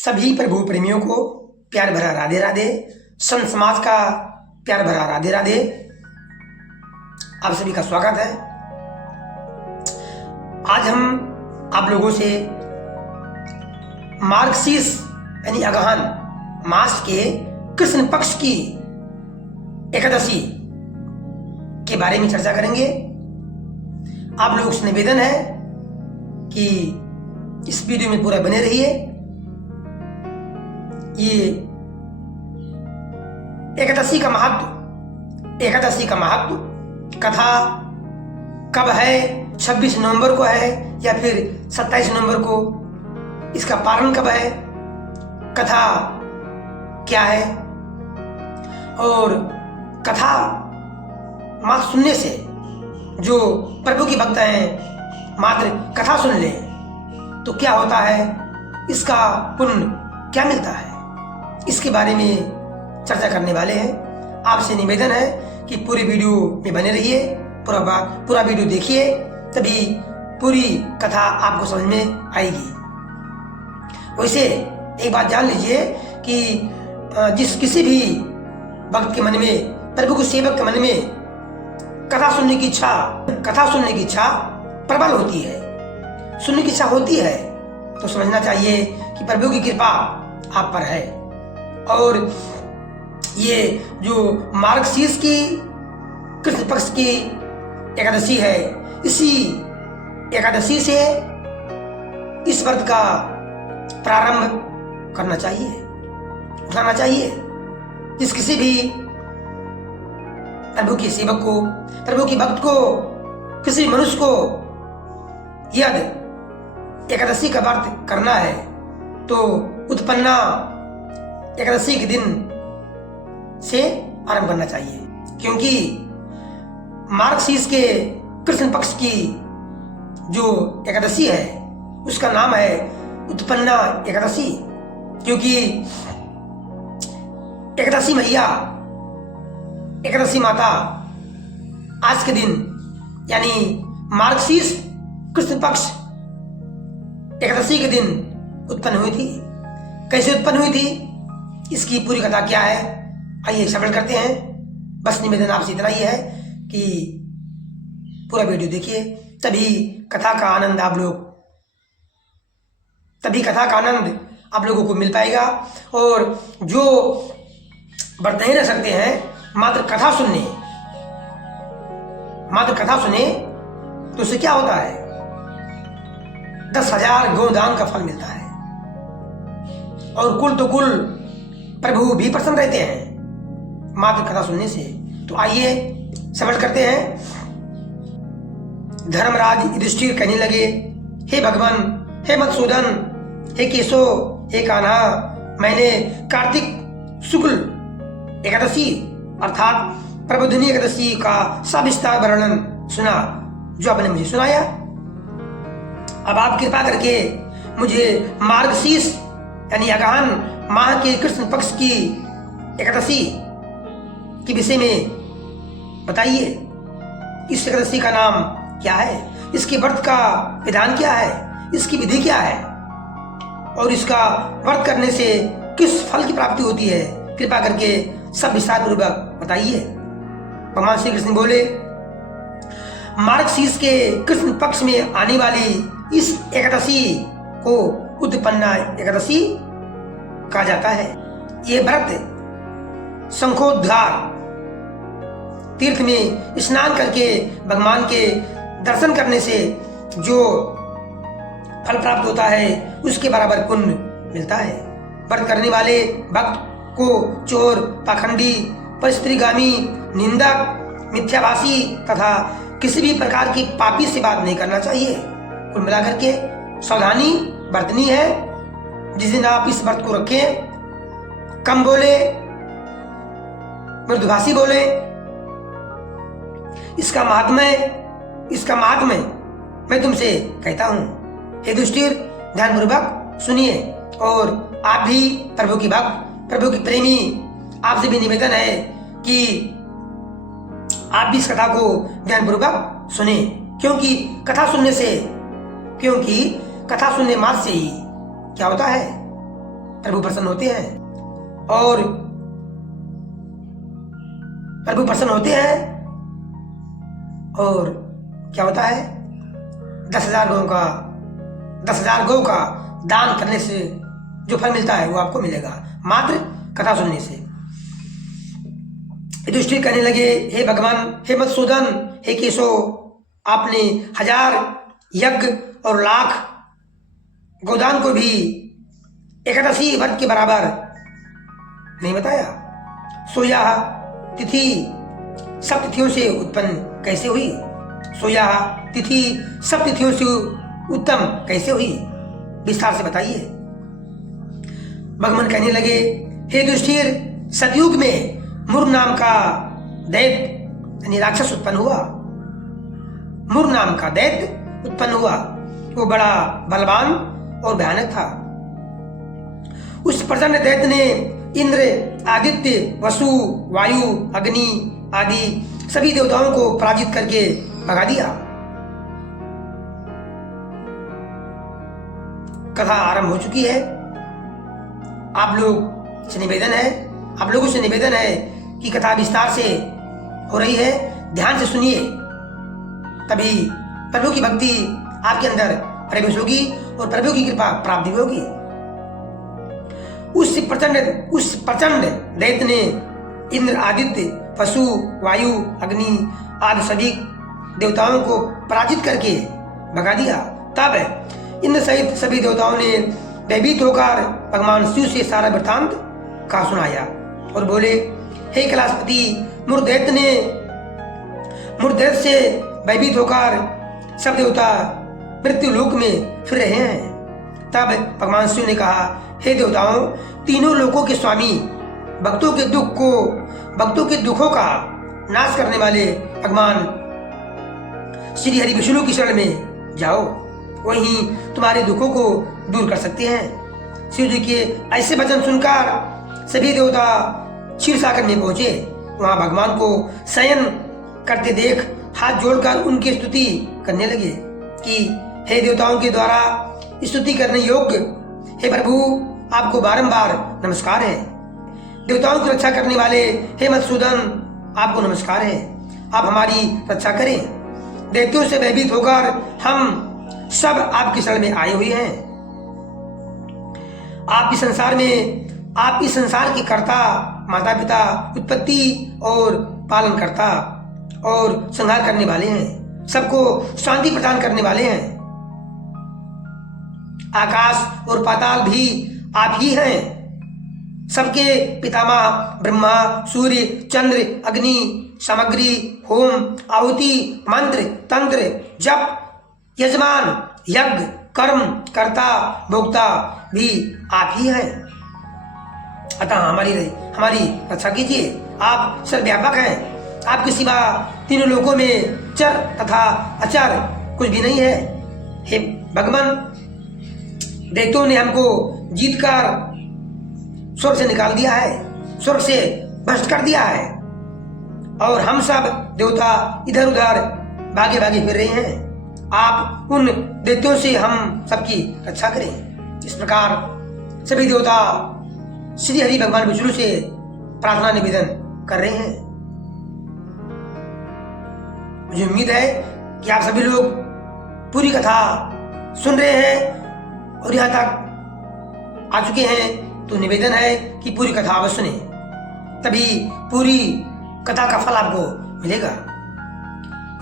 सभी प्रभु प्रेमियों को प्यार भरा राधे राधे। संत समाज का प्यार भरा राधे राधे। आप सभी का स्वागत है। आज हम आप लोगों से मार्गशीर्ष यानी अगहन मास के कृष्ण पक्ष की एकादशी के बारे में चर्चा करेंगे। आप लोगों से निवेदन है कि इस वीडियो में पूरा बने रहिए। ये एकादशी का महत्व कथा कब है, 26 नवंबर को है या फिर 27 नवंबर को, इसका पारण कब है, कथा क्या है, और कथा मात्र सुनने से जो प्रभु की भक्त हैं मात्र कथा सुन ले तो क्या होता है, इसका पुण्य क्या मिलता है, इसके बारे में चर्चा करने वाले हैं। आपसे निवेदन है कि पूरी वीडियो में बने रहिए, पूरा वीडियो देखिए, तभी पूरी कथा आपको समझ में आएगी। वैसे एक बात जान लीजिए कि किसी भी भक्त के मन में, प्रभु के सेवक के मन में कथा सुनने की इच्छा प्रबल होती है, सुनने की इच्छा होती है, तो समझना चाहिए कि प्रभु की कृपा आप पर है। और ये जो मार्गशीर्ष की कृष्ण पक्ष की एकादशी है, इसी एकादशी से इस व्रत का प्रारंभ करना चाहिए, उठाना चाहिए। जिस किसी भी प्रभु के सेवक को, प्रभु की भक्त को, किसी मनुष्य को यदि एकादशी का व्रत करना है तो उत्पन्ना एकादशी के दिन से आरंभ करना चाहिए, क्योंकि मार्गशीर्ष के कृष्ण पक्ष की जो एकादशी है उसका नाम है उत्पन्ना एकादशी, क्योंकि एकादशी मैया, एकादशी माता आज के दिन यानी मार्गशीर्ष कृष्ण पक्ष एकादशी के दिन उत्पन्न हुई थी। कैसे उत्पन्न हुई थी, इसकी पूरी कथा क्या है, आइए श्रवण करते हैं। बस निवेदन आपसे इतना ही है कि पूरा वीडियो देखिए, तभी कथा का आनंद आप लोगों को मिल पाएगा। और जो व्रत नहीं रह सकते हैं, मात्र कथा सुने तो उससे क्या होता है, 10,000 गोदान का फल मिलता है, और कुल तो कुल प्रभु भी प्रसन्न रहते हैं मात्र कथा सुनने से। तो आइए श्रवण करते हैं। धर्मराज युधिष्ठिर कहने लगे, हे भगवान, हे मधुसूदन, हे केशव, हे कान्हा, मैंने कार्तिक शुक्ल एकादशी अर्थात प्रबोधिनी एकादशी का सविस्तार वर्णन सुना, जो आपने मुझे सुनाया। अब आप कृपा करके मुझे मार्गशीर्ष यानी अगहन माह के कृष्ण पक्ष की एकादशी के विषय में बताइए। इस एकादशी का नाम क्या है, इसके व्रत का विधान क्या है, इसकी विधि क्या है, और इसका व्रत करने से किस फल की प्राप्ति होती है, कृपा करके सब विस्तार पूर्वक बताइए। भगवान श्री कृष्ण बोले, मार्गशीर्ष के कृष्ण पक्ष में आने वाली इस एकादशी को उत्पन्ना एकादशी कहा जाता है। ये व्रत शंखोद्गार तीर्थ में स्नान करके भगवान के दर्शन करने से जो फल प्राप्त होता है उसके बराबर पुण्य मिलता है। व्रत करने वाले भक्त को चोर, पाखंडी, परिस्त्रीगामी, निंदक, मिथ्याभाषी तथा किसी भी प्रकार की पापी से बात नहीं करना चाहिए। कुल मिलाकर के सावधानी बरतनी है। जिस दिन आप इस व्रत को रखें, कम बोले, मृदुभाषी बोले, इसका महात्म्य मैं तुमसे कहता हूं। हे युधिष्ठिर, ध्यानपूर्वक सुनिए, और आप भी प्रभु की भक्त, प्रभु की प्रेमी, आपसे भी निवेदन है कि आप भी इस कथा को ध्यानपूर्वक सुने, क्योंकि कथा सुनने मात्र से ही क्या होता है, प्रभु प्रसन्न होते हैं, और प्रभु प्रसन्न होते हैं और क्या होता है, 10,000 गौ का दान करने से जो फल मिलता है वो आपको मिलेगा, मात्र कथा सुनने से। युधिष्ठिर कहने लगे, हे भगवान, हे मधुसूदन, हे केशव, आपने 1000 यज्ञ और लाख गोदान को भी एकादशी व्रत के बराबर नहीं बताया। सो यह तिथि सब तिथियों से उत्पन्न कैसे हुई? सो यह तिथि सब तिथियों से उत्तम कैसे हुई? विस्तार से बताइए। भगवान कहने लगे, हे युधिष्ठिर, सतयुग में मुर नाम का दैत्य यानी राक्षस उत्पन्न हुआ। मुर नाम का दैत्य उत्पन्न हुआ। वो बड़ा बलवान और भयानक था। उस प्रचंड दैत्य ने इंद्र, आदित्य, वसु, वायु, अग्नि आदि सभी देवताओं को पराजित करके भगा दिया। कथा आरंभ हो चुकी है। आप लोगों से निवेदन है कि कथा विस्तार से हो रही है, ध्यान से सुनिए, तभी प्रभु की भक्ति आपके अंदर प्रवेश होगी और प्रभु की कृपा प्राप्त भी होगी। उस प्रचंड दैत्य ने इंद्र, आदित्य, वसु, वायु, अग्नि आदि सभी देवताओं को पराजित करके भगा दिया। तब इंद्र सहित सभी देवताओं ने भयभीत होकर भगवान शिव से सारा वृत्तांत का सुनाया और बोले, हे कैलाशपति, मुर्दैत्य से भयभीत होकर सब देवता मृत्यु लोक में फिर रहे हैं। तब भगवान शिव ने कहा, हे देवताओं, तीनों लोकों के स्वामी, भक्तों के दुखों का नाश करने वाले भगवान श्री हरि विष्णु की शरण में जाओ, वहीं तुम्हारे दुखों को दूर कर सकते हैं। शिव जी के ऐसे वचन सुनकर सभी देवता क्षीर सागर में पहुंचे। वहां भगवान को शयन करते देख हाथ जोड़कर उनकी स्तुति करने लगे कि हे देवताओं के द्वारा स्तुति करने योग्य हे प्रभु, आपको बारंबार नमस्कार है। देवताओं की रक्षा करने वाले हे मधुसूदन, आपको नमस्कार है। आप हमारी रक्षा करें। दैत्यों से भयभीत होकर हम सब आपकी शरण में आए हुए हैं। आप इस संसार के कर्ता, माता पिता, उत्पत्ति और पालन करता और संहार करने वाले हैं। सबको शांति प्रदान करने वाले हैं। आकाश और पाताल भी आप ही हैं। सबके पितामह ब्रह्मा, सूर्य, चंद्र, अग्नि, सामग्री, होम, आहुति, मंत्र, तंत्र, जप, यजमान, यज्ञ, कर्म, कर्ता, भोक्ता भी आप ही हैं। अतः हमारी रक्षा कीजिए। आप सर्वव्यापक हैं। आपके सिवा तीनों लोकों में चर तथा अचर कुछ भी नहीं है। हे भगवान, दैत्यों ने हमको जीतकर स्वर्ग से निकाल दिया है, स्वर्ग से भ्रष्ट कर दिया है, और हम सब देवता इधर उधर भागे भागे फिर रहे हैं। आप उन दैत्यों से हम सबकी रक्षा करें। इस प्रकार सभी देवता श्री हरि भगवान विष्णु से प्रार्थना निवेदन कर रहे हैं। मुझे उम्मीद है कि आप सभी लोग पूरी कथा सुन रहे हैं और यहाँ तक आ चुके हैं, तो निवेदन है कि पूरी कथा अवश्य सुने, तभी पूरी कथा का फल आपको मिलेगा।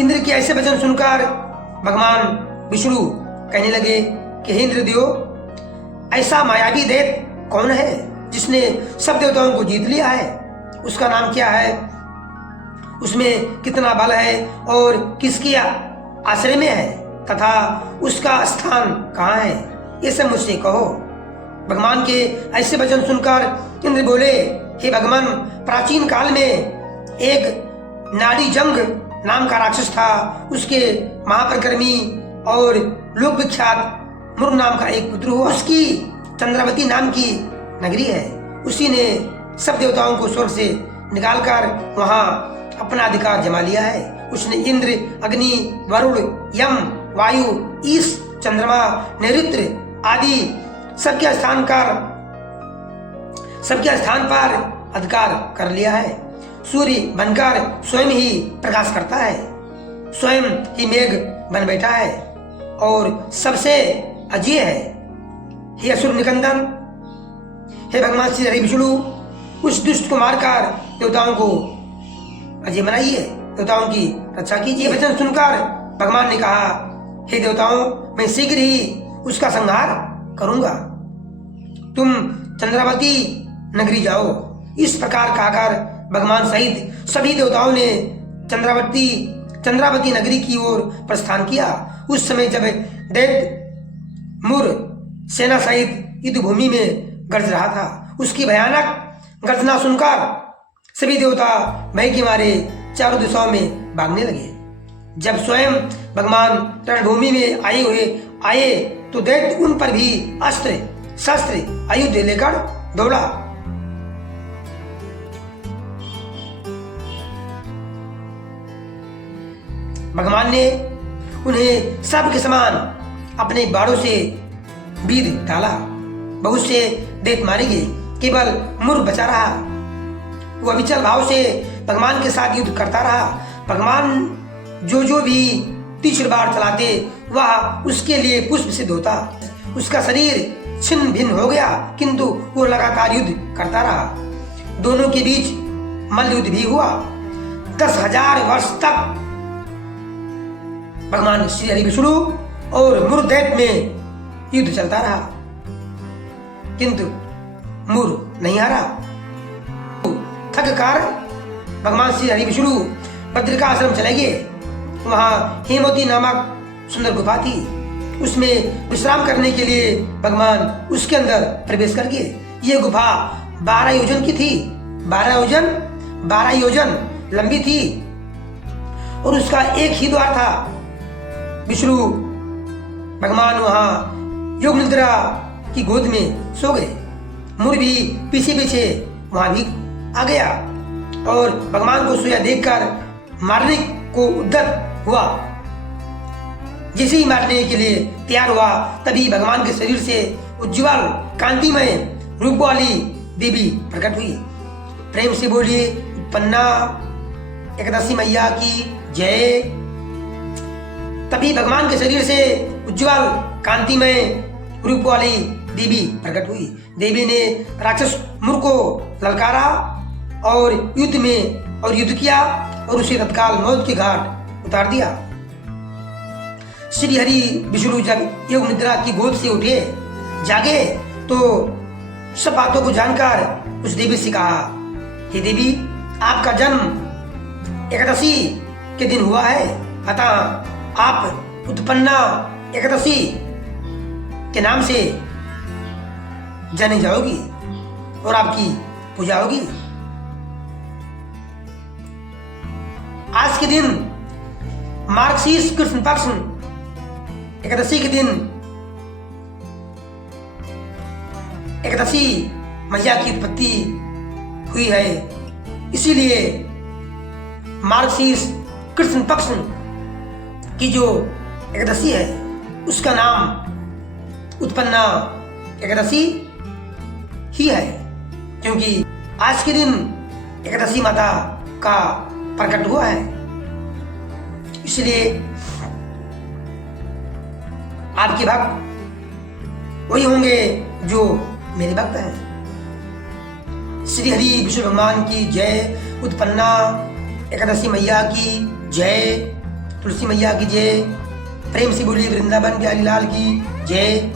इंद्र के ऐसे वचन सुनकर भगवान विष्णु कहने लगे कि हे इंद्रदेव, ऐसा मायावी दैत्य कौन है जिसने सब देवताओं को जीत लिया है? उसका नाम क्या है? उसमें कितना बल है और किसके आश्रय में है तथा उसका स्थान कहाँ है? ये सब मुझसे कहो। भगवान के ऐसे वचन सुनकर इंद्र बोले, हे भगवान, प्राचीन काल में एक नाड़ी जंग नाम का राक्षस था। उसके महापरिक्रमी और लोक विख्यात मुर नाम का एक पुत्र हुआ। उसकी चंद्रावती नाम की नगरी है। उसी ने सब देवताओं को स्वर्ग से निकालकर वहां अपना अधिकार जमा लिया है। उसने इंद्र, अग्नि, वरुण, यम, वायु, ईश, चंद्रमा, नैऋत्य आदि सबके स्थान कर सबके स्थान पर अधिकार कर लिया है। सूर्य बनकर स्वयं ही प्रकाश करता है, स्वयं ही मेघ बन बैठा है और सबसे अजय है। हे असुर निकंदन, हे भगवान श्री हरि विष्णु, उस दुष्ट को मारकर देवताओं को अजय बनाइए, देवताओं की रक्षा कीजिए। वचन सुनकर भगवान ने कहा, हे देवताओं, मैं शीघ्र ही उसका संहार करूंगा, तुम चंद्रावती नगरी जाओ। इस प्रकार कहकर भगवान सहित सभी देवताओं ने चंद्रावती नगरी की ओर प्रस्थान किया। उस समय जब दैत्य मुर सेना सहित युद्ध भूमि में गरज रहा था, उसकी भयानक गर्जना सुनकर सभी देवता भय के मारे चारों दिशाओं में भागने लगे। जब स्वयं भगवान रणभूमि में आए तो दैत्य उन पर भी अस्त्र शस्त्र आयुध लेकर दौड़ा। भगवान ने उन्हें सब के समान अपने बाड़ों से बीध डाला। बहुत से दैत्य मारे गए, केवल मुर बचा रहा। वो अविचल भाव से भगवान के साथ युद्ध करता रहा। भगवान जो भी तीक्ष्ण बाण चलाते वह उसके लिए पुष्प सिद्ध होता। उसका शरीर छिन्न भिन्न हो गया, किंतु वो लगातार युद्ध करता रहा। दोनों के बीच मल्ल युद्ध भी हुआ। 10,000 वर्ष तक भगवान श्री हरि विष्णु और मुर दैत्य में युद्ध चलता रहा, किंतु मुर नहीं हारा। थक कर भगवान श्री हरि विष्णु बद्रिका आश्रम चले गए। वहां हेमवती नामक सुंदर गुफा थी, उसमें विश्राम करने के लिए भगवान उसके अंदर प्रवेश कर गए। ये गुफा 12 योजन की थी, 12 योजन लंबी थी और उसका एक ही द्वार था। विष्णु भगवान वहां योग निद्रा की गोद में सो गए। मुर भी पीछे पीछे वहां भी आ गया और भगवान को सोया देखकर मारने को उद्यत हुआ। जैसे ही मारने के लिए तैयार हुआ, तभी भगवान के शरीर से उज्ज्वल कांतिमय रूप वाली देवी प्रकट हुई। प्रेम से बोलिए, उत्पन्ना एकादशी मैया की जय। तभी भगवान के शरीर से उज्ज्वल कांतिमय रूप वाली देवी प्रकट हुई। देवी ने राक्षस मुर को ललकारा और युद्ध किया और उसे तत्काल मौत के घाट उतार दिया। श्री हरि विष्णु जब योग निद्रा की गोद से उठे जागे तो सब बातों को जानकर उस देवी से कहा, हे देवी, आपका जन्म एकादशी के दिन हुआ है, अतः आप उत्पन्ना एकादशी के नाम से जानी जाओगी और आपकी पूजा होगी। आज के दिन मार्गशीर्ष कृष्ण पक्ष एकादशी के दिन एकादशी मैया की उत्पत्ति हुई है, इसीलिए मार्गशीर्ष कृष्ण पक्ष की जो एकादशी है उसका नाम उत्पन्ना एकादशी ही है, क्योंकि आज के दिन एकादशी माता का प्रकट हुआ है। इसलिए आपके भक्त वही होंगे जो मेरे भक्त हैं। श्री हरि विष्णु भगवान की जय। उत्पन्ना एकादशी मैया की जय। तुलसी मैया की जय। प्रेम से बोलिए वृंदावन बिहारी लाल की जय।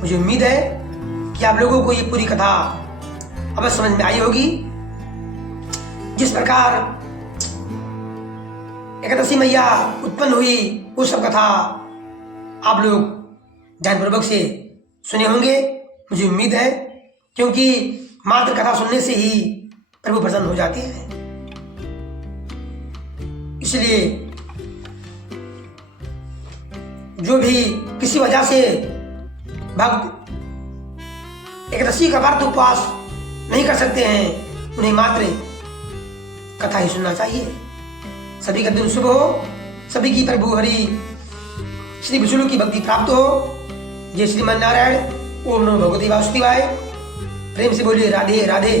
मुझे उम्मीद है कि आप लोगों को ये पूरी कथा अवश्य समझ में आई होगी। जिस प्रकार एकादशी मैया उत्पन्न हुई वो सब कथा आप लोग ध्यानपूर्वक से सुने होंगे, मुझे उम्मीद है, क्योंकि मात्र कथा सुनने से ही प्रभु प्रसन्न हो जाते हैं। इसलिए जो भी किसी वजह से भक्त एकादशी का व्रत उपवास नहीं कर सकते हैं, उन्हें मात्र कथा ही सुनना चाहिए। सभी का दिन शुभ हो, सभी की प्रभु हरि श्री विष्णु की भक्ति प्राप्त हो। जय श्रीमन नारायण। ओम नमो भगवते वासुदेवाय। प्रेम से बोलिए राधे राधे।